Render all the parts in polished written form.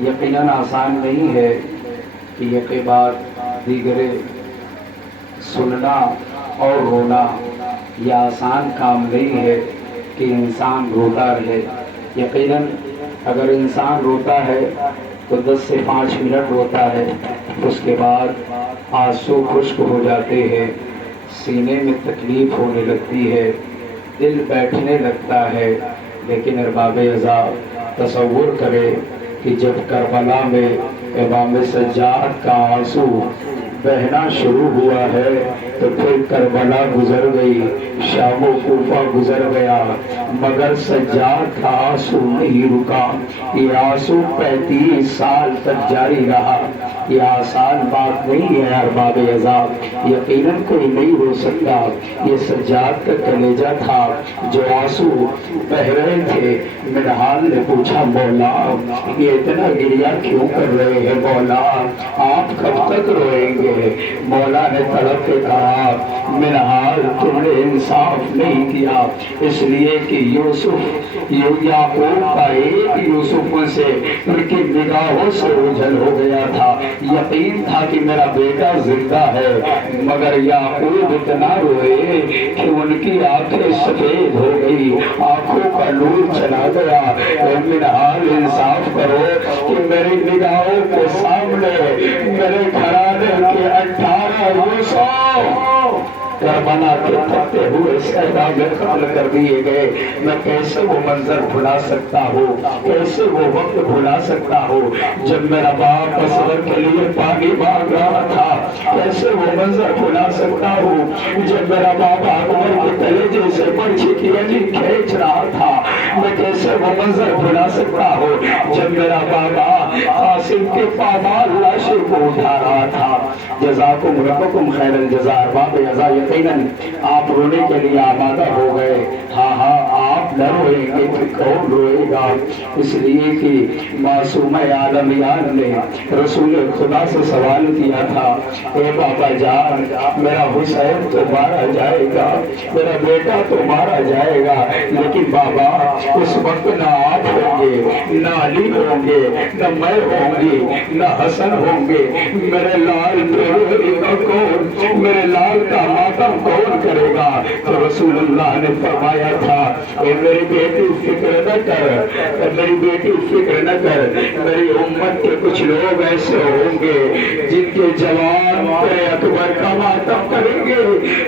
یقیناً آسان نہیں ہے کہ یہ کے بعد دیگرے سننا اور رونا، یہ آسان کام نہیں ہے کہ انسان روتا رہے۔ یقیناً اگر انسان روتا ہے تو 10 سے 5 منٹ روتا ہے، اس کے بعد آنسو خشک ہو جاتے ہیں، سینے میں تکلیف ہونے لگتی ہے، دل بیٹھنے لگتا ہے۔ لیکن ارباب ازا تصور کرے کہ جب کربلا میں امام سجاد کا آنسو بہنا شروع ہوا ہے تو پھر کربلا گزر گئی، شام و کوفہ گزر گیا، مگر سجاد کا آنسو نہیں رکا۔ یہ آنسو 35 سال تک جاری رہا۔ یہ آسان بات نہیں ہے ارباب عذاب، یقیناً کوئی نہیں ہو سکتا۔ یہ سجاد کا کلیجہ تھا جو آنسو بہ رہے تھے۔ منہال نے پوچھا مولا یہ اتنا گریا کیوں کر رہے ہیں مولا، آپ کب تک روئیں گے؟ مولا نے تڑپ کے کہا منہال تم نے انصاف نہیں کیا، اس لیے کہ یوسف یعقوب کا ایک یوسف سے ان کی نگاہوں سے اوجھل ہو گیا تھا۔ یقین تھا کہ میرا بیٹا زندہ ہے، مگر یعقوب اتنا روئے کہ ان کی آنکھیں سفید ہو گئی، آنکھوں کا نور چلا گیا۔ منہال انصاف کرو کہ میری نگاہوں کے سامنے میرے گھرانے کے 18 یوسف کربلا کے تپتے ہوئے صحرا میں قتل کر دیے گئے۔ میں کیسے وہ منظر بھلا سکتا ہوں، کیسے وہ وقت بھلا سکتا ہوں جب میرا باپ اصغر کے لیے پانی مانگ رہا تھا، کیسے وہ منظر بھلا سکتا ہوں جب میرا باپ اکبر کے کلیجے سے برچھی کی انجی کھینچ رہا تھا، میں کیسے وہ منظر بھلا سکتا ہوں جب میرا بابا قاسم کے پامال لاشے کو اٹھا رہا تھا۔ جزاکم ربکم خیر الجزا ارباب عزا، یقیناً آپ رونے کے لیے آمادہ ہو گئے۔ ہاں آپ نہ روئیں گے تو کون روئے گا؟ اس لیے کہ معصوم عالمیان نے رسول خدا سے سوال کیا تھا، اے بابا جان میرا حسین تو مارا جائے گا، میرا بیٹا تو مارا جائے گا، لیکن بابا اس وقت نہ آپ ہوں گے، نہ علی ہوں گے، نہ میں ہوں گی، نہ حسن ہوں گے، میرے لال کون، میرے لال کا ماتم کون کرے گا؟ تو رسول اللہ نے فرمایا تھا اے میری بیٹی فکر نہ کر، میری بیٹی فکر نہ کر، میری امت کے کچھ لوگ ایسے ہوں گے جن کے جوان تیرے اکبر کا ماتم کریں گے،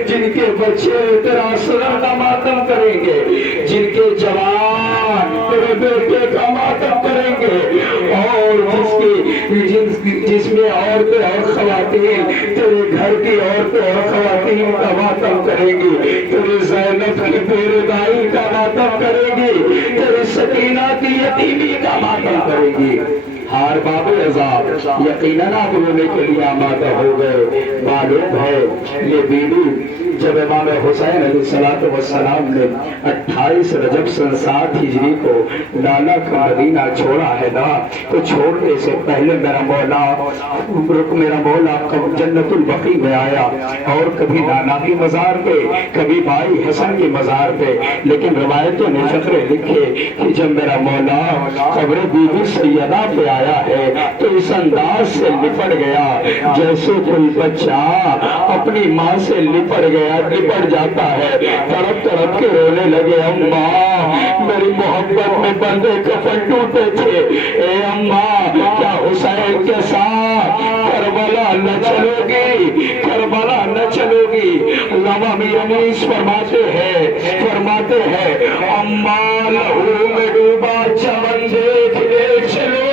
جن کے بچے تیرا اصغر کا ماتم کریں گے، جن کے جوان تیرے بیٹے کا ماتم کریں گے، اور جس میں عورتیں اور خواتین تیرے گھر کی عورتیں اور خواتین کا ماتم کریں گی، تیرے زینب کی بیردائی کا ماتم کریں گی، تیرے سکینہ کی یتیمی کا ماتم کریں گی۔ ہار باب عذاب یقیناً آپ رونے کے لیے آمادہ ہو گئے۔ معلوم ہے یہ بیوی جب امام حسین علیہ السلام نے 28 رجب سن 7 ہجری کو نانا کا مدینہ چھوڑا ہے نا، تو چھوڑنے سے پہلے میرا مولا جنت البقیع میں آیا، اور کبھی نانا کی مزار پہ، کبھی بھائی حسن کی مزار پہ، لیکن روایتوں نے فقرے لکھے کہ جب میرا مولا قبر بی بی سیدہ پہ آیا ہے تو اس انداز سے لپٹ گیا جیسے کوئی بچہ اپنی ماں سے لپٹ جاتا ہے، تڑپ تڑپ کے رونے لگے، اماں میری محبت میں بندے کفن ٹوٹے تھے، اے اماں کیا حسین کے ساتھ کربلا نہ چلو گی، کربلا نہ چلو گی؟ علامہ امیر انیس فرماتے ہیں اماں لہو میں ڈوبا چمن دیکھ لے چلو،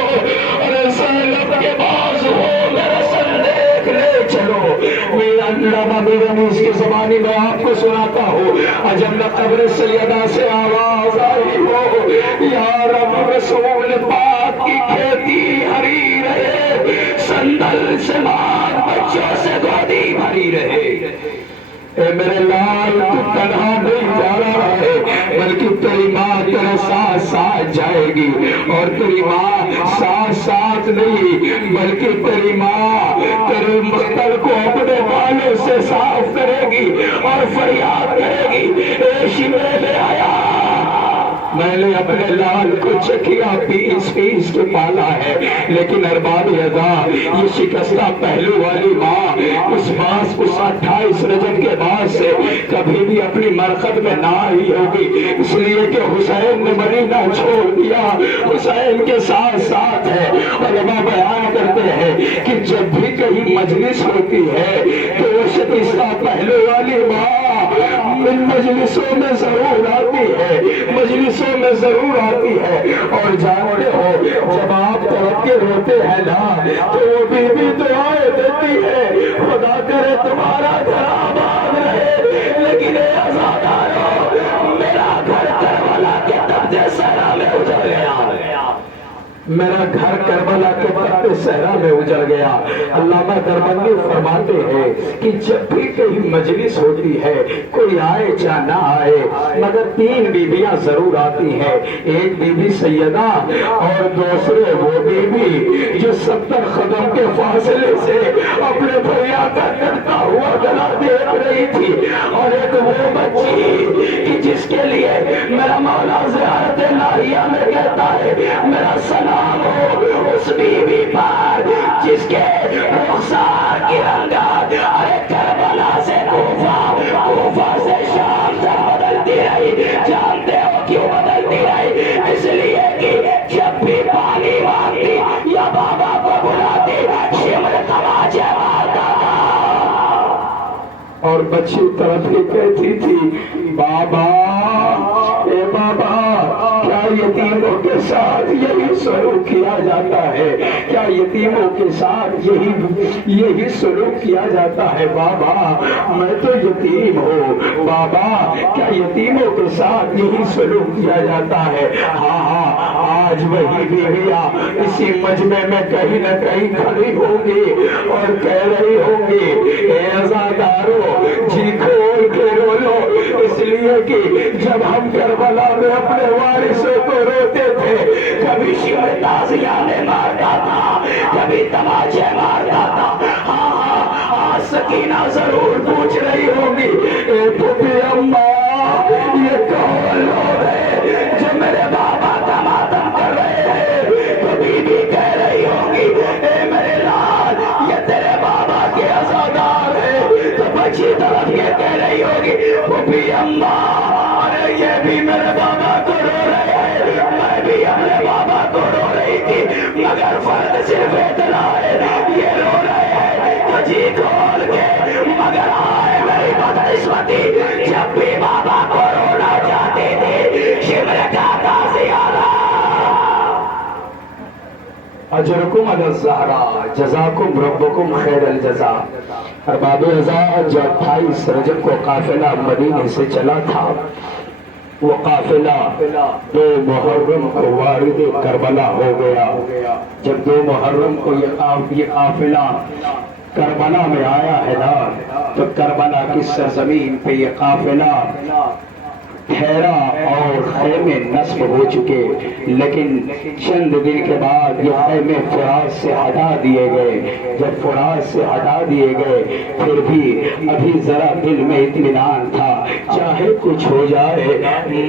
ارے زینب کے باز ہو میرا سن دیکھ لے چلو۔ علامہ امیر انیس کے زمانے میں آپ کو سناتا ہوں، جب نہ قبر سیدہ سے آواز آئی ہو یا رب رسول پاک کی کھیتی ہری رہے، سندل سے مار بچوں سے گودی بھری رہے۔ اے میرے لال تو تنہا نہیں جا رہا ہے بلکہ تیری ماں تیرے ساتھ ساتھ جائے گی، اور تیری ماں ساتھ ساتھ نہیں بلکہ تیری ماں تیرے مستل کو اپنے بالوں سے صاف کرے گی اور فریاد کرے گی، اے شمرے لے آیا، میں نے اپنے لال کو چکیا پیس پیس کے پالا ہے، لیکن ارباب ادا یہ شکستہ پہلو والی ماں اس 28 رجب کے بعد سے کبھی بھی اپنی مرقد میں نہ آئی ہوگی، اس لیے کہ حسین نے مدینہ چھوڑ دیا، حسین کے ساتھ ساتھ ہے۔ علماء بیان کرتے ہیں کہ جب بھی کہیں مجلس ہوتی ہے تو وہ شکستہ پہلو والی ماں ان مجلسوں میں ضرور آتی ہے، مجلسوں میں ضرور آتی ہے، اور جانتے ہو جب آپ توقع ہوتے ہیں نا تو وہ بی بی دعائیں دیتی ہے، خدا کرے تمہارا گھر آباد رہے، لیکن اے عزادارو میرا گھر کربلا کے تپتے صحرا میں اجڑ گیا، میرا گھر کربلا کے تپتے صحرا میں اجڑ گیا۔ علامہ دربندی فرماتے ہیں کہ جب بھی کہیں مجلس ہوتی ہے کوئی آئے چاہے نہ آئے مگر 3 بیویاں ضرور آتی ہیں، ایک بی بی سیدہ اور دوسرے وہ بی بی جو 70 قدم کے فاصلے سے اپنے بھیا کا کٹتا ہوا گلا دیکھ رہی تھی، اور ایک وہ بچی کہ جس کے لیے میرا مولا زیارت الہیہ میں کہتا ہے میرا سلام ہو اس بی بی پر جس کے رخسار کی رنگت ارے کربلا سے کوفہ، کوفہ سے شام تک بدلتی رہی، جانتے ہو کیوں بدلتی رہی؟ اس لیے کہ جب بھی پانی مانگتی یا بابا کو بلاتی شمر تماچے مارتا تھا، اور بچی طرف ہی کہتی تھی بابا اے بابا کیا یتیموں کے ساتھ یہی سلوک کیا جاتا ہے؟ کیا یتیموں کے ساتھ یہی سلوک کیا جاتا ہے؟ بابا میں تو یتیم ہوں، بابا کیا یتیموں کے ساتھ یہی سلوک کیا جاتا ہے؟ ہاں ہاں آج وہی بیویاں اسی مجمع میں کہیں نہ کہیں کھڑی ہوگی اور کہہ رہی ہوگی اے عزادارو جی کھول کے رو لو، اس لیے کہ جب ہم کربلا میں اپنے وارثوں کو روتے تھے کبھی شمر تازیانے مارتا تھا، کبھی تماچے مارتا تھا۔ ہاں ہاں آج سکینہ ضرور پوچھ رہی ہوگی اے پھوپھی اماں یہ کون لوگ ہیں جو میرے بابا کا ماتم کر رہے ہیں؟ کبھی بھی کہہ رہی ہوگی اے میرے لال یہ تیرے بابا کے عزادار ہیں، تو بچی طرف یہ کہہ رہی ہوگی پھوپھی اماں ارے یہ بھی میرے بابا کو رو رہے ہیں، میں بھی اپنے بابا کو رو رہی تھی، مگر فرق صرف اتنا ہے یہ رو رہے ہیں تو جی کھول کے، مگر آئے میری بدقسمتی جب بھی بابا کو رونا چاہتی تھی شمر کا تازیانہ۔ اجرکم علی الزہرا جزاکم ربکم خیر الجزا۔ ارباب رضا جو 28 رجب کو قافلہ مدینے سے چلا تھا وہ قافلہ 2 محرم کو وارد کربلا ہو گیا۔ جب 2 محرم کو یہ قافلہ کربلا میں آیا ہے نا تو کربلا کی سرزمین پہ یہ قافلہ ٹھہرا اور خیمے نصب ہو چکے، لیکن چند دن کے بعد یہ خیمے فرات سے ہٹا دیے گئے۔ جب فرات سے ہٹا دیے گئے پھر بھی ابھی ذرا دل میں اطمینان تھا چاہے کچھ ہو جائے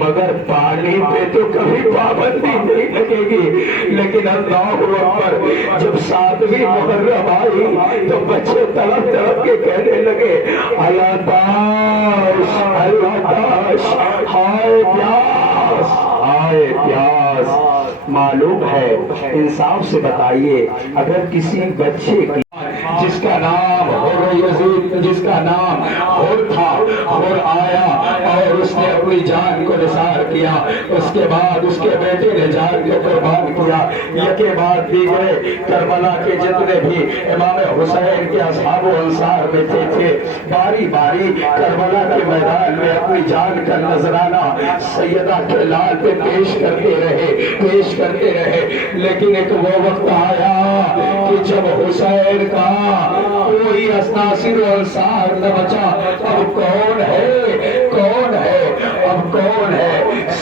مگر پانی پہ تو کبھی پابندی نہیں لگے گی، لیکن اللہ اکبر جب 7ویں محرم آئی تو بچے تڑپ تڑپ کے کہنے لگے اللہ داش اللہ داش، ہائے پیاس ہائے پیاس۔ معلوم ہے انصاف سے بتائیے اگر کسی بچے کی جس کا نام حر یزید، جس کا نام حر تھا، حر آیا اور اس نے اپنی جان کو نثار کیا. اس کے بعد اس کے بیٹے نے جان کو قربان کیا. یکے بعد دیگرے کربلا کے جتنے بھی امام حسین کے اصحاب و انصار میں تھے باری باری کربلا کے میدان میں اپنی جان کا نذرانہ سیدہ کے لال پہ پیش کرتے رہے. لیکن ایک وہ وقت آیا کہ جب حسین کا کوئی ناصر و انصار نہ بچا. اب کون ہے؟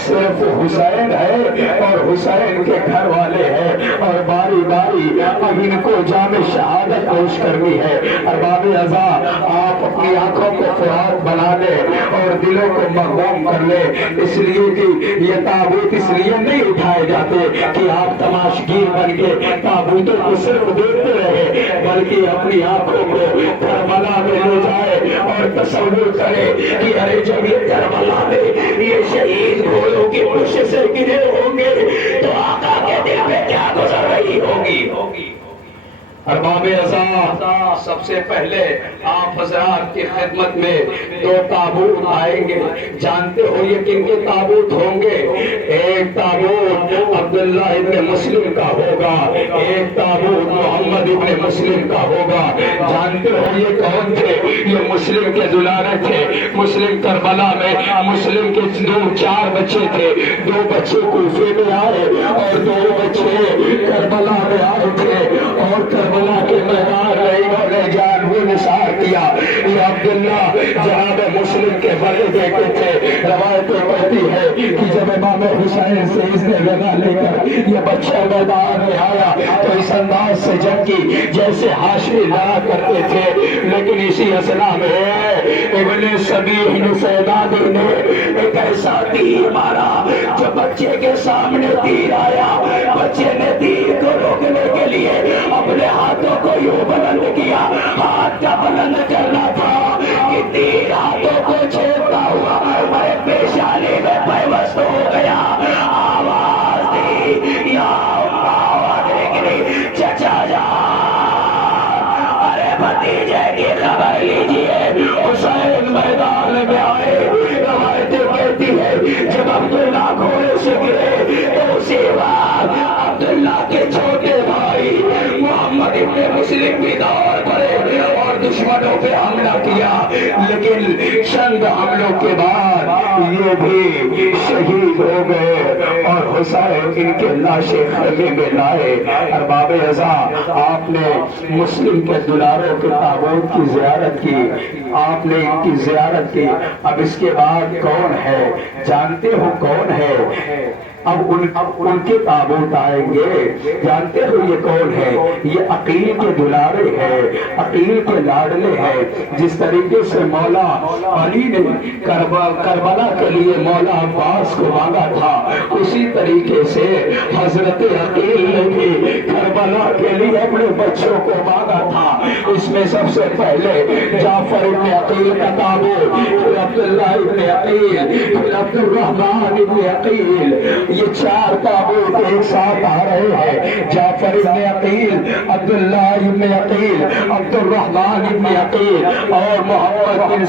صرف حسین ہے اور حسین کے گھر والے ہیں. اور باری باری اب ان کو جام شہادت نوش کرنی ہے. ارباب رضا آپ اپنی آنکھوں کو فرات بنا لیں اور دلوں کو مغموم کر لیں. اس لیے کہ یہ تابوت اس لیے نہیں اٹھائے جاتے کہ آپ تماشگیر بن کے تابوتوں کو صرف دیکھتے رہے، بلکہ اپنی آنکھوں کو کربلا میں لے جائے اور تصور کرے کہ ارے جب یہ کربلا میں یہ شہید گھوڑوں کی پشت سے گرے ہوں گے تو آقا کے دل میں کیا گزر رہی ہوگی. ارباب رضا سب سے پہلے آپ حضرات کی خدمت میں دو تابوت آئیں گے. جانتے ہو یہ کن کے تابوت ہوں گے؟ ایک تابوت عبداللہ ابن مسلم کا ہوگا، ایک تابوت محمد ابن مسلم کا ہوگا. جانتے ہو یہ کون تھے؟ یہ مسلم کے دلارے تھے. مسلم کربلا میں مسلم کے 4 بچے تھے. 2 بچے کوفے میں آئے اور 2 بچے کربلا میں آئے تھے. اور کربلا کے میدان میں انہوں نے جان کو نثار کیا. یہ عبداللہ جناب مسلم کے بڑے بیٹے تھے. روایتیں کہتی ہے کہ جب امام حسین سے اس نے لگا لے کر یہ بچہ میدان میں آیا تو اس انداز سے جنگ کی جیسے ہاشمی لڑا کرتے تھے. لیکن اسی اثنا میں ابن سبیح سیدادی نے ایک ایسا تیر مارا جو بچے کے سامنے تیر آیا. بچے نے تیر کو روکنے کے لیے اپنے ہاتھوں کو یوں بلند کیا. ہاتھ کا بلند کرنا تھا کہ تیر ہاتھوں کو چھیڑتا ہوا میرے پیشانی میں پیوست ہو گیا. آواز دی یا آواز نکلی چچا جان ارے بھتیجے کی خبر لیجیے. حسین میدان میں آئے. روایتیں کہتی ہے جب عبداللہ گھوڑے سے گرے تو اسی وقت عبداللہ کے چھوٹے بھائی محمد ابن مسلم بھی دور پڑے اور دشمنوں پہ حملہ کیا. لیکن چند حملوں کے بعد یہ بھی شہید ہو گئے اور حسین ان کے لاشیں خیمے میں لائے. ارباب رضا آپ نے مسلم کے دلاروں کے تابوت کی زیارت کی، آپ نے ان کی زیارت کی. اب اس کے بعد کون ہے؟ جانتے ہو کون ہے؟ اب ان کے تابوت آئیں گے. جانتے ہو یہ کون ہے؟ یہ عقیل کے دلارے ہیں، عقیل کے لاڈلے ہیں. جس طریقے سے مولا علی نے کربلا کے لیے مولا عباس کو مانگا تھا، اسی طریقے سے حضرت عقیل نے بھی کربلا کے لیے اپنے بچوں کو مانگا تھا. اس میں سب سے پہلے جعفر ابن عقیل کا تابوت، پھر عبداللہ ابن عقیل، پھر عبد الرحمن ابن عقیل. یہ 4 تابوت ایک ساتھ آ رہے ہیں. جعفر ابن عقیل، عبداللہ ابن عقیل، عبد الرحمن ابن عقیل اور محمد بن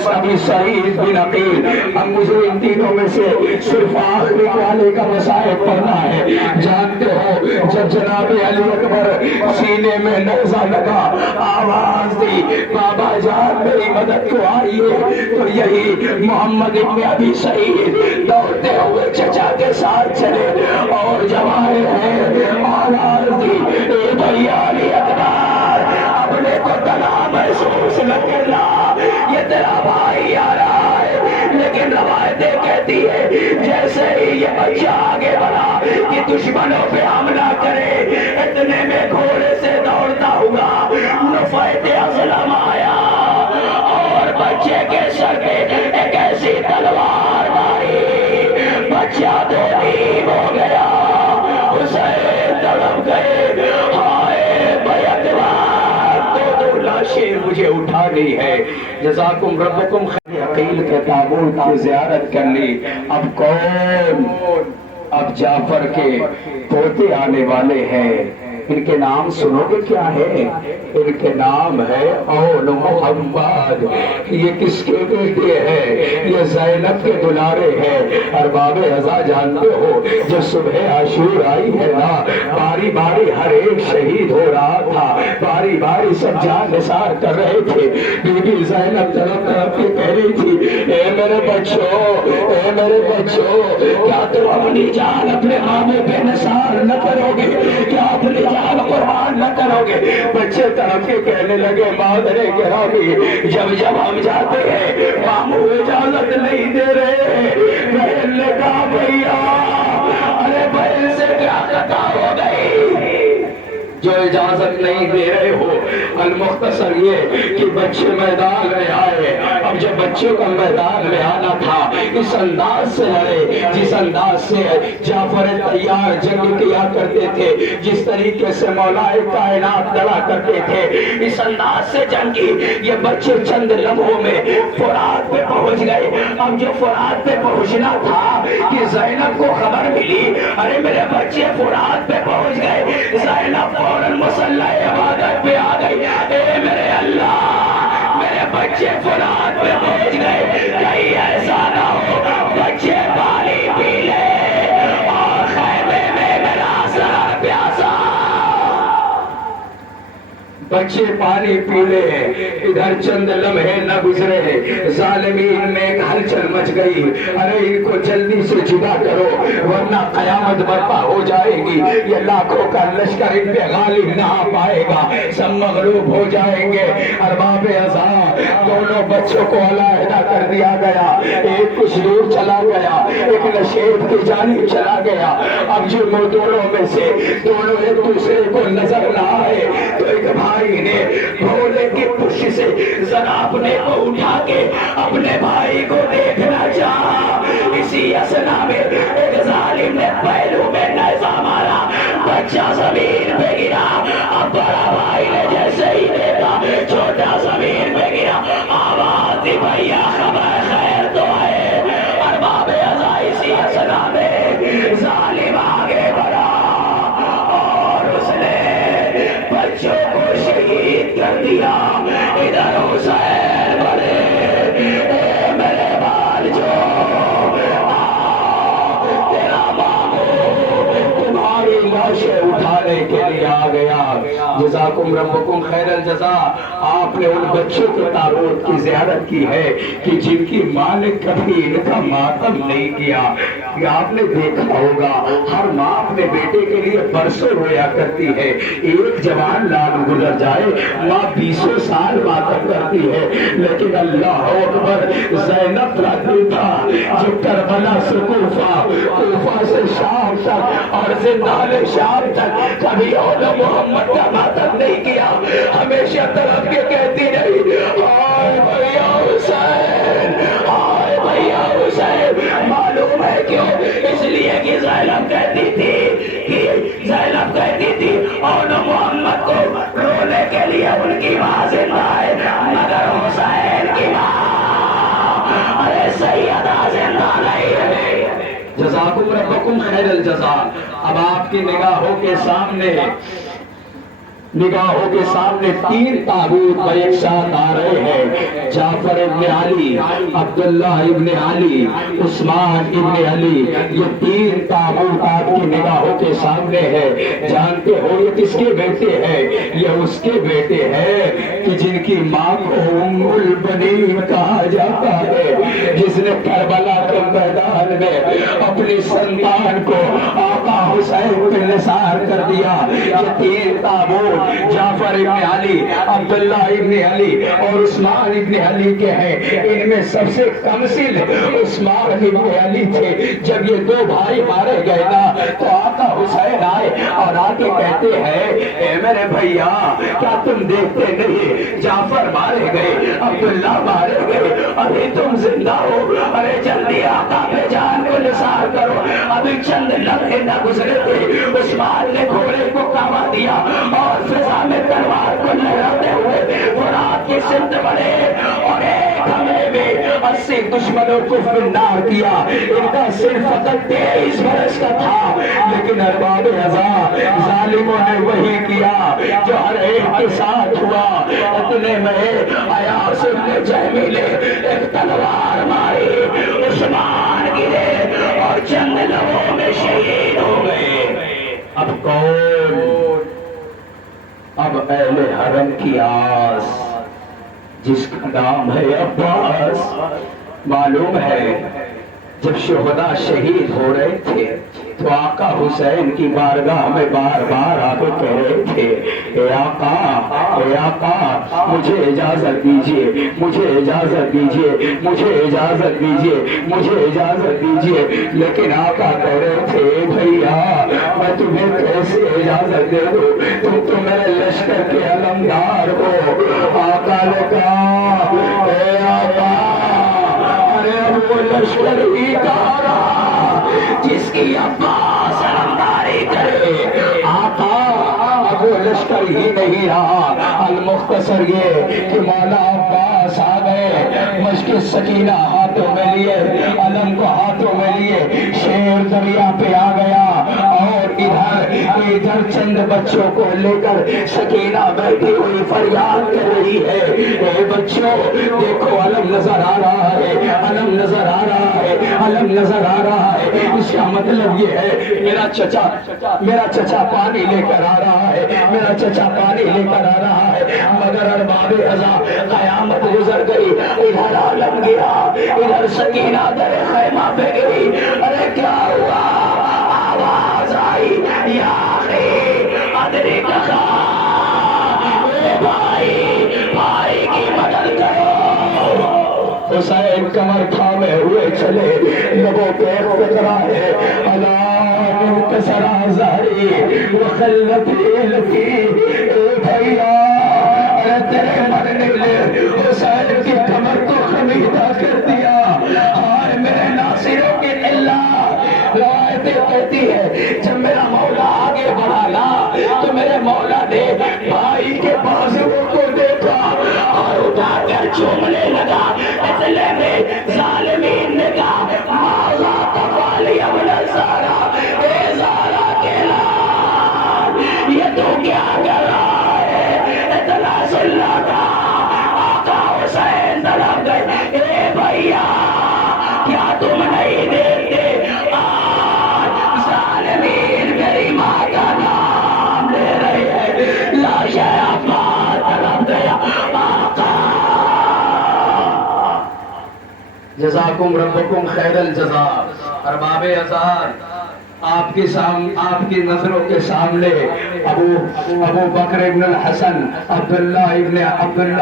سعید بن عقیل. اب مجھے ان تینوں میں سے صرف آخری والے کا مسائل پڑھنا ہے. جانتے ہو جب جناب علی اکبر سینے میں نیزہ لگا آواز دی بابا جان میری مدد کو آئیے، تو یہی محمد ابن ابی سعید دوڑتے ہوئے چچا کے ساتھ چلے اور جب آئے ہیں آواز دی اے بھیا علی اکبر اپنے کو تنہا محسوس نہ کرنا، یہ تیرا بھائی آ رہا ہے. لیکن روایتیں کہتی ہے جیسے ہی یہ بچہ آگے بڑھا کہ دشمنوں پہ حملہ کرے، اتنے میں گھوڑے سے دوڑتا ہوا نفیت اسلم آیا اور بچے کے سر پہ ایک ایسی تلوار ماری، بچہ تقسیم ہو گیا. حسین تڑپ گئے. ہائے بیعت وقت تو لاشیں مجھے اٹھا گئی ہے. جزاکم ربکم خیر. عقیل کے تابوت کی زیارت کر لی. اب کون؟ اب جعفر کے پوتے آنے والے ہیں. ان کے نام سنو گے کیا ہے؟ ان کے نام ہے اول محمد۔ یہ کس کے بیٹے ہیں؟ یہ زینب کے دلارے ہیں۔ ارباب ازا جانتے ہو جب صبح عاشور آئی ہے نا، باری باری ہر ایک شہید ہو رہا تھا، باری باری سب جان نثار کر رہے تھے۔ بی بی زینب طرف طرف کے کہہ رہی تھی، اے میرے بچوں، اے میرے بچوں، کیا تم اپنی جان اپنے ماموں پہ نثار نہ کرو گے؟ کیا اپنی جان قربان نہ کرو گے؟ بچے طرف کے کہنے لگے، مادر گرامی، جب جب ہم جاتے ہیں ماموں اجازت نہیں دے رہے۔ بہن نے کہا، بھیا ارے بہن سے کیا خطا ہو گئی جو اجازت نہیں دے رہے ہو؟ المختصر یہ کہ بچے میدان میں آئے۔ اب جب بچوں کا میدان میں آنا تھا، اس انداز سے لڑے جس انداز سے جعفر طیار جنگ کیا کرتے تھے، جس طریقے سے مولا کائنات لڑا کرتے تھے، اس انداز سے جنگ کی۔ یہ بچے چند لمحوں میں فرات پہ پہنچ گئے۔ اب جو فرات پہ پہنچنا تھا کہ زینب کو خبر ملی، ارے میرے بچے فرات پہ پہنچ گئے، زینب فوراً مسلح عبادت پہ آ گئی۔ اے میرے اللہ، میرے بچے فرات پہ پہنچ گئے، کہیں ایسا نہ ہو بچے پانی پی لے اور خیمے میں میرا سر پیاسا۔ بچے پانی پی لے، ادھر چند لمحے نہ گزرے، ظالمین میں ایک ہلچل مچ گئی۔ ارے ان کو جلدی سے جدا کرو ورنہ قیامت برپا ہو جائے گی، یہ لاکھوں کا لشکر ان پہ غالب نہ آ پائے گا، سب مغلوب ہو جائیں گے۔ ارباب ازا، دونوں بچوں کو علیحدہ کر دیا گیا، ایک کچھ دور چلا گیا، ایک نشیب کی جانب چلا گیا۔ اب جو دونوں میں سے دونوں ایک دوسرے کو نظر نہ آئے تو ایک بھائی نے گھوڑے کی پشت سے ذرا اپنے کو اٹھا کے اپنے بھائی کو دیکھنا چاہا۔ اسی اسنا میں ایک ظالم نے پہلو میں نیزہ مارا، بچہ زمین پہ گرا۔ اب بڑا بھائی نے جیسے ہی دیکھا چھوٹا زمین پہ گرا، آواز دی، بھیا خبر خیر تو ہے؟ ارباب ازا اسی اسنا میں ظالم آگے بڑھا اور اس نے بچوں کو شہید کر دیا۔ ادھر حسین بڑے، اے میرے بال جو تیرا ماموں تمہاری لاشیں اٹھانے کے لیے آ گیا۔ جزاکم ربکم خیر الجزا۔ آپ نے ان بچوں کے تابوت کی زیارت کی ہے کہ جن کی ماں نے کبھی ان کا ماتم نہیں کیا۔ آپ نے دیکھا ہوگا ہر ماں اپنے بیٹے کے لیے برسوں رویا کرتی ہے، ایک جوان لال گزر جائے ماں 20 سال ماتم کرتی ہے، لیکن اللہ اکبر، زینب کا دل تھا جو کربلا سے کوفہ، کوفہ سے شام تک اور زندان شام تک کبھی اول محمد کا ماتم نہیں کیا۔ ہمیشہ طرف کے کہتی رہی، آئے بھیا حسین، آئے بھیا حسین۔ معلوم ہے کیوں؟ اس لیے کہ زینب کہتی تھی اول محمد کو رونے کے لیے ان کی ماں زندہ ہے، مگر حسین کی ماں ارے سیدہ زندہ نہیں ہے۔ جزاکم ربکم خیر الجزا۔ اب آپ کی نگاہوں کے سامنے تین تابوت ایک ساتھ آ رہے ہیں۔ جعفر ابن علی، عبداللہ ابن علی، عثمان ابن علی، یہ تین تابوت آپ کی نگاہوں کے سامنے ہے۔ جانتے ہو یہ کس کے بیٹے ہیں؟ یہ اس کے بیٹے ہیں کہ جن کی ماں کو ام البنین کہا جاتا ہے، جس نے کربلا کے میدان میں اپنی سنتان کو آقا حسین پہ نثار کر دیا۔ یہ تین تابوت جعفر ابن علی، عبداللہ ابن علی اور عثمان ابن علی کے ہیں۔ ان میں سب سے کم سن عثمان ابن علی تھے۔ جب یہ دو بھائی مارے گئے نا تو آقا حسین آئے اور آ کے کہتے ہیں، اے میرے بھیا کیا تم دیکھتے نہیں جعفر مارے گئے، عبداللہ مارے گئے، ابھی تم زندہ ہو؟ ارے جلدی آقا پہ جان کو نثار کرو۔ ابھی چند لمحے نہ گزرے تھے، عثمان نے گھوڑے کو کما دیا اور فضا میں تلوار کو لہراتے ہوئے فرات کی سمت بڑھے اور ایک حملے میں 80 دشمنوں کو فنار کیا۔ ان کا صرف فقط 23 برس کا تھا، لیکن ارباب ازا ظالموں نے وہی کیا جو ہر ایک کے کے ساتھ ہوا، اتنے میں ایاس ابن جہمی نے ایک تلوار ماری، عثمان گرے اور چند لمحوں میں شہید ہو گئے۔ اب کون؟ اب اہل حرم کی آس جس کا نام ہے عباس۔ معلوم ہے جب شہداء شہید ہو رہے تھے تو آقا حسین کی بارگاہ میں بار بار آ کے کہہ رہے تھے، اے آقا مجھے اجازت دیجیے، مجھے اجازت دیجیے، مجھے اجازت دیجیے، مجھے اجازت دیجیے۔ لیکن آقا کہہ رہے تھے، بھیا میں تمہیں کیسے اجازت دے دوں، تم تو میرے لشکر کے علمدار ہو۔ آقا نے کہا، اے آقا وہ لشکر ہی کہا رہا جس کی عباس علمداری کرے۔ آقا اب وہ لشکر ہی نہیں رہا۔ المختصر یہ کہ مولا عباس آ گئے، مشک سکینہ ہاتھوں میں لیے، علم کو ہاتھوں میں لیے، شیر دریا پہ آ گیا اور ادھر چند بچوں کو لے کر سکینہ بیٹھی ہوئی فریاد کر رہی ہے، اے بچوں دیکھو علم نظر آ رہا ہے، علم نظر آ رہا ہے، علم نظر آ رہا ہے۔ اس کا مطلب یہ ہے میرا چچا پانی لے کر آ رہا ہے، میرا چچا پانی لے کر آ رہا ہے۔ مگر ارباب ازاں قیامت گزر گئی، ادھر علم گرا، ادھر سکینہ در خیمہ پہ گئی۔ ارے کیا ہوا؟ آواز آئی، یا اخی ادرک بھائی کی مدد کرو۔ حسین کمر تھامے ہوئے چلے، لبوں پہ فقرہ ہے، الا انکسر ظہری وخلتی لکی۔ اے بھیا اے تیرے مرنے لے حسین کی کمر کو خمیدہ کر دیا۔ ہائے میرے ناصروں کی اللہ روایتیں کہتی ہے جب میرا مولا آگے بڑھا نا تو میرے مولا نے بھائی کے بازوؤں کو دیکھا اور اٹھا کر چومنے لگا۔ اتنے میں ظالمین نے کہا، ماذا تفعل یا ابن زہرا، اے زہرا کے لال یہ تو کیا کر رہا ہے؟ اتنا سننا تھا۔ آقا حسین تڑپ گئے، اے بھیا کیا تم نہیں دیکھتے آج ظالمین میری ماں کا نام لے رہے ہیں؟ لاش عباس تڑپ گیا۔ آقا جزاکم ربکم خیر الجزا۔ ارباب ازار آپ کی نظروں کے سامنے ابو بکر ابن الحسن، عبداللہ ابن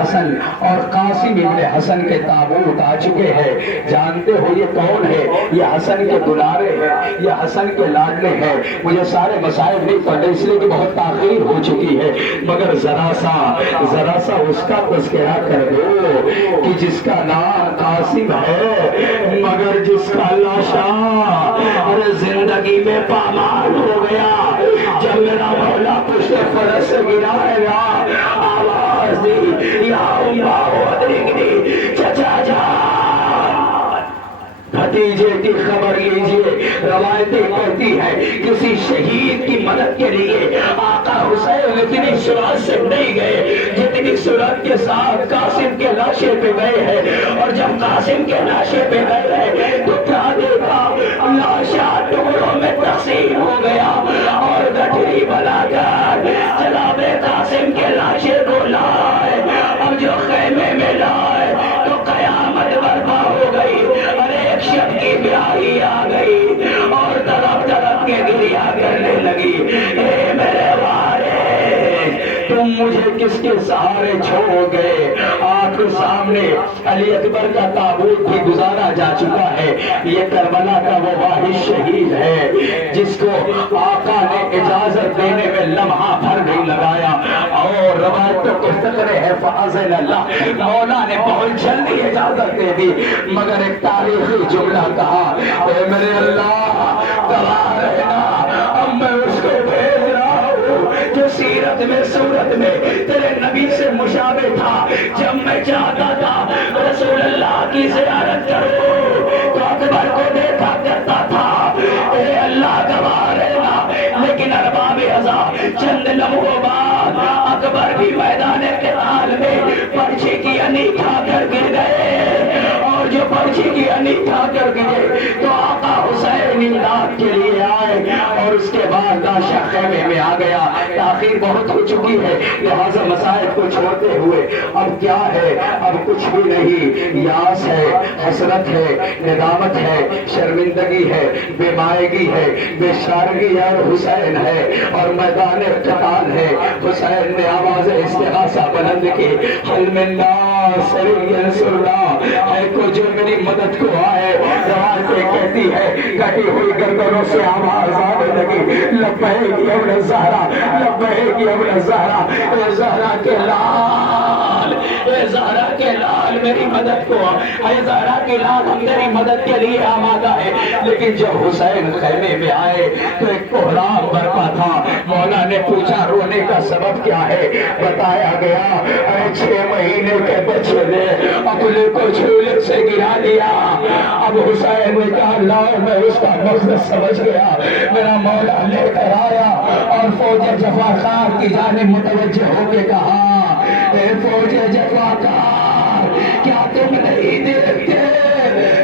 حسن اور قاسم ابن حسن کے تابوت آ چکے ہیں۔ جانتے ہو یہ کون ہے؟ یہ حسن کے دلارے ہیں، یہ حسن کے لاڈلے ہیں۔ مجھے سارے مسائل نہیں پڑھنے اس لیے کہ بہت تاخیر ہو چکی ہے، مگر ذرا سا اس کا تذکرہ کر دو کہ جس کا نام قاسم ہے مگر جس کا لاشا زندگی میں پامال ہو گیا۔ جب میرا مولا پشت فرس سے گرائے گا، آواز دی، یا اماں ادرکنی، چچا جان بھتیجے کی خبر لیجئے۔ روایتیں کہتی ہے کسی شہید کی مدد کے لیے آقا حسین اتنی سرعت سے نہیں گئے جتنی سرعت کے ساتھ قاسم کے لاشے پہ گئے ہیں۔ اور جب قاسم کے لاشے پہ گئے ہیں تو کیا دیکھا؟ لاشا ٹکڑوں میں تقسیم ہو گیا اور گٹھری بنا کر جناب قاسم کے لاشے کو لائے اور جو خیمے میں لائے تو قیامت برپا ہو گئی اور ایک شب کی بیاہی آ گئی اور طرف طرف کے گریا کرنے لگی۔ اے میرے والے تم مجھے کس کے سہارے چھوڑ گئے؟ آنکھ سامنے علی اکبر کا تابوت بھی گزارا جا چکا ہے۔ یہ کربلا کا وہ واحد شہید ہے جس کو آقا نے اجازت دینے میں لمحہ بھر نہیں لگایا اور روایتوں کے فقرے ہے فاضل اللہ، مولا نے بہت جلدی اجازت دے دی مگر ایک تاریخی جملہ کہا، اے میرے اللہ گواہ رہنا اب میں اس کو بھیج رہا ہوں جو سیرت میں صورت میں تیرے نبی سے مشابہ تھا۔ جب میں چاہتا تھا رسول اللہ کی زیارت کروں تو اکبر کو دیکھا کرتا تھا، اے اللہ گواہ رہنا، لیکن ارباب ازاں چند لمحوں بعد اکبر پرچی کی انی کھا کر کے گئے، اور جو پرچی کی انی کھا کر کے گئے تو آقا حسین امداد کے لیے آئے، اور اس کے بعد لاشا خیمے میں آ گیا۔ تاخیر بہت ہو چکی ہے، لہذا مسائل کو چھوڑتے ہوئے اب کیا ہے؟ اب کچھ بھی نہیں، یاس ہے، حسرت ہے، ندامت ہے، شرمندگی ہے، بے مائگی ہے، بے شارگی اور حسین ہے، اور میدان قتال ہے۔ حسین نے آواز استغاثہ بلند کی، حل من ناصر ینصر اللہ، ہے کو جو میری مدد کو آئے۔ روایتیں کہتی ہے کٹی ہوئی گردنوں سے آواز آنے لگی، لبیک یا ابن الزہرا، لبیک یا ابن الزہرا، اے زہرا کے لال، اے زہرا کے لال میری مدد کو، اے زہرا کے لال ہم تیری مدد کے لیے آمادہ ہے۔ لیکن جب حسین خیمے میں آئے تو ایک کوہرام برپا تھا۔ مولا نے پوچھا رونے کا سبب کیا ہے؟ بتایا گیا اے 6 مہینے کے بچے نے اپنے کو جھولے سے گرا دیا۔ اب حسین نے کہا لاؤ میں اس کا مقصد سمجھ گیا، میرا مولا لے کر آیا اور فوج جفاکار کی جانب متوجہ ہو کے کہا اے فوج جفاکار، کیا تم نہیں دیکھتے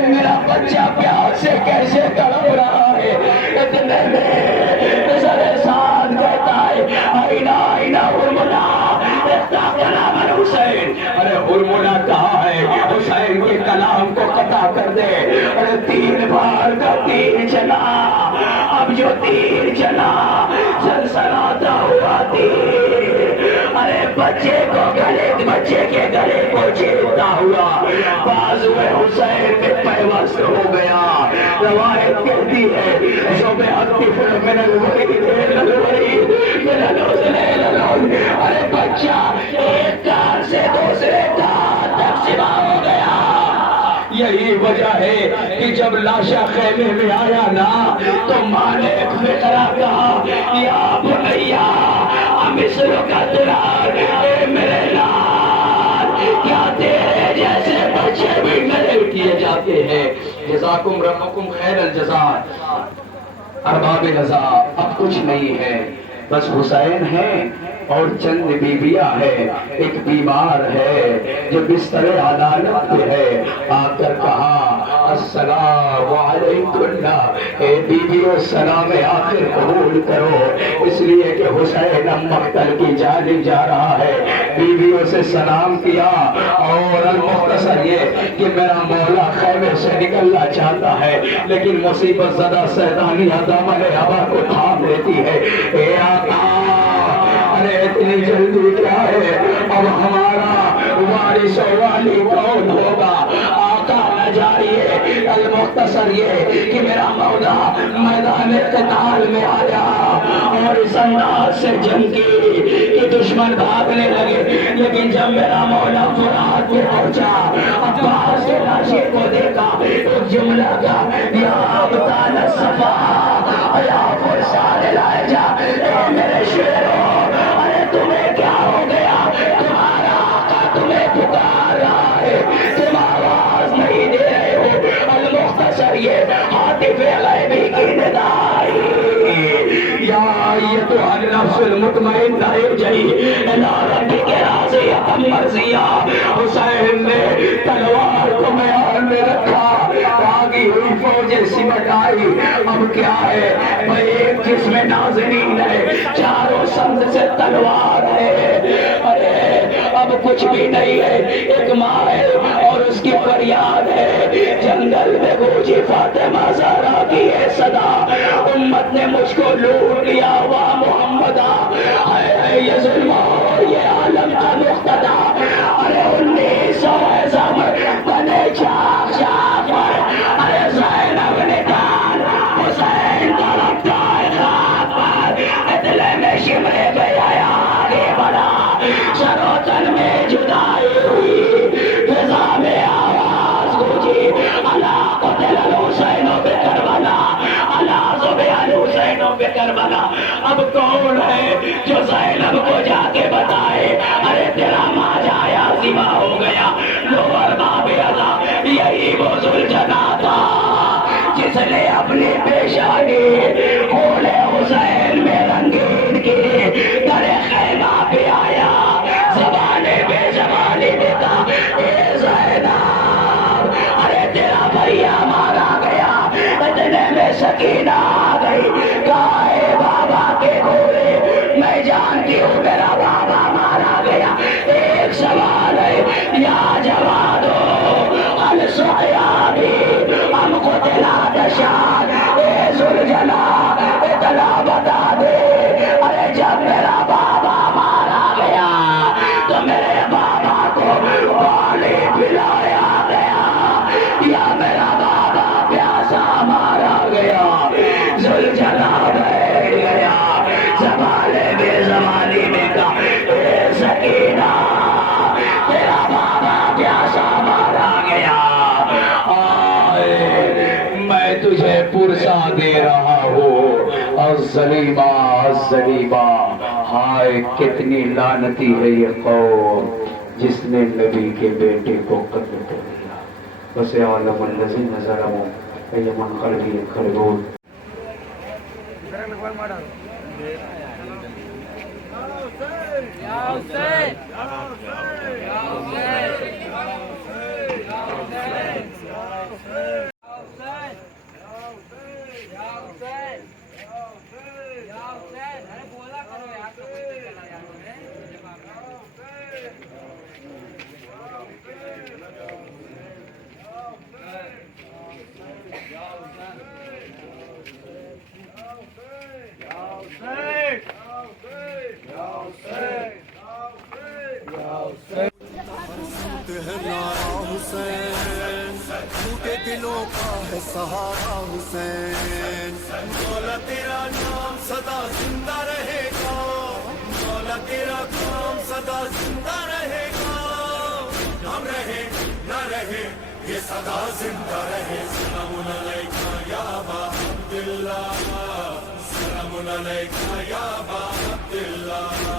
میرا بچہ پیار سے کیسے تڑپ رہا ہے؟ اتنے میں سر ساتھ کہتا ہے آئینہ آئینہ ہرملا کلام حسین۔ ارے ہرملا کہا ہے؟ حسین کے کلام کو قطع کر دے۔ ارے 3 بار کا تیر چلا، اب جو تیر چلا سلسلاتا ہوا تیر، ارے بچے کو بچے کے گلے کو چیرتا ہوا بازو حسین میں پیوست ہو گیا۔ روایت کہتی ہے جو بے عطف من الورید الورید من الحزن الحزن، ارے بچہ ایک کار سے دوسرے کار تک سوا ہو گیا۔ یہی وجہ ہے کہ جب لاشا خیمے میں آیا نا تو ماں نے ایک فقرہ کہا یا بنیا امثل کا درار، اے میرے لال کیا تیرے جیسے بچے بھی قتل کیے جاتے ہیں؟ جزاکم ربکم خیر الجزا۔ ارباب نزا اب کچھ نہیں ہے، بس حسین ہے اور چند بیویاں ہے، ایک بیمار ہے جو بستر عدالت پہ ہے، آ کر کہا السلام علیکم، اے بیویوں سلام آخر قبول کرو، اس لیے کہ حسین مقتل کی جانب جا رہا ہے۔ بیویوں سے سلام کیا، اور المختصر یہ کہ میرا مولا خیمے سے نکلنا چاہتا ہے، لیکن مصیبت زدہ سیدانیہ دامن ابا کو تھام لیتی ہے۔ اے آقا ارے اتنی جلدی کیا ہے؟ اب ہمارا وارث و والی کون ہوگا؟ آقا نہ جائیے، المختصر یہ کہ میرا مولا میدان قتال میں آیا اور اس انداز سے جنگ کی کہ دشمن بھاگنے لگے، لیکن جب میرا مولا فرات پہ پہنچا، عباس کے لاشے کو دیکھا، ایک جملہ کا یا ابطال الصفا یا فرسان الحجا، اے میرے شیروں تمہیں کیا ہو گیا؟ تمہارا آقا تمہیں پکار رہا ہے، تم آواز نہیں دے رہے ہو۔ المختصر یہ عاطف غیبی کی ندائی یا ایتھا النفس المطمئنہ ارجعی الی ربک راضیۃ مرضیہ۔ حسین نے تلوار کو میان میں رکھا، آگی ہوئی فوجیں سمٹ آئی۔ اب کیا ہے بھائی؟ ایک جسم ناظرین ہے، چاروں سمت سے تلوار ہے، ارے اب کچھ بھی نہیں ہے۔ ایک ماں ہے اور اس کی فریاد ہے، جنگل میں گونجی فاطمہ زہرا کی ہے صدا، امت نے مجھ کو لوٹ لیا وا محمدہ، اے یہ ظلم اور یہ عالم کا مقتدا۔ ارے 1900 بنے چاک چاک پر، ارے زینب نے کان حسین کا رکھا ہے خاک پر، ادلے میں شمرے پہ آیا آگے بڑھا، شروطن میں جدائی ہوئی، فضا میں آواز گونجی الا قتل الحسین بکربلا، الا ذبح الحسین بکربلا۔ اب کون ہے جو زینب کو جا کے بتائے ارے تیرا ماجا یا ذبح ہو گیا؟ لو ارباب اذا یہی وہ ذوالجنا تھا جس نے اپنی پیشانی خون حسین میں رنگین کی، در خیمہ پہ آیا زبان بے زبانی دے سکینہ آ گئی. کہاں ہے بابا کے گھوڑے؟ میں جانتی ہوں میرا بابا مارا گیا. ایک سوال ہے یا جواد الصحابی ہم کو دلا دشان اے ذوالجلال اطلاع بتا دے. ارے جب میرا بابا مارا گیا تو میرے بابا کو پانی پلایا گیا یا میرا بابا پیاسا مارا گیا؟ ذوالجلال بیٹھ گیا زمانے میں زمانے میں کہا اے سکینہ تیرا بابا پیاسا مارا گیا. میں تجھے پرسا دے رہا ہوں. السلیمہ السلیمہ. ہائے کتنی لعنتی ہے یہ قوم جس نے نبی کے بیٹے کو قتل کر دیا. بس عالم الذین ظلموا ایمن قلبی خربون. ٹوٹے دلوں کا ہے سہارا حسین. مولا تیرا نام سدا زندہ رہے گا. مولا تیرا نام سدا زندہ رہے گا. ہم رہے نہ رہے یہ سدا زندہ رہے. سلام علیکہ یا ابا عبداللہ. سلام علیکہ یا ابا عبداللہ.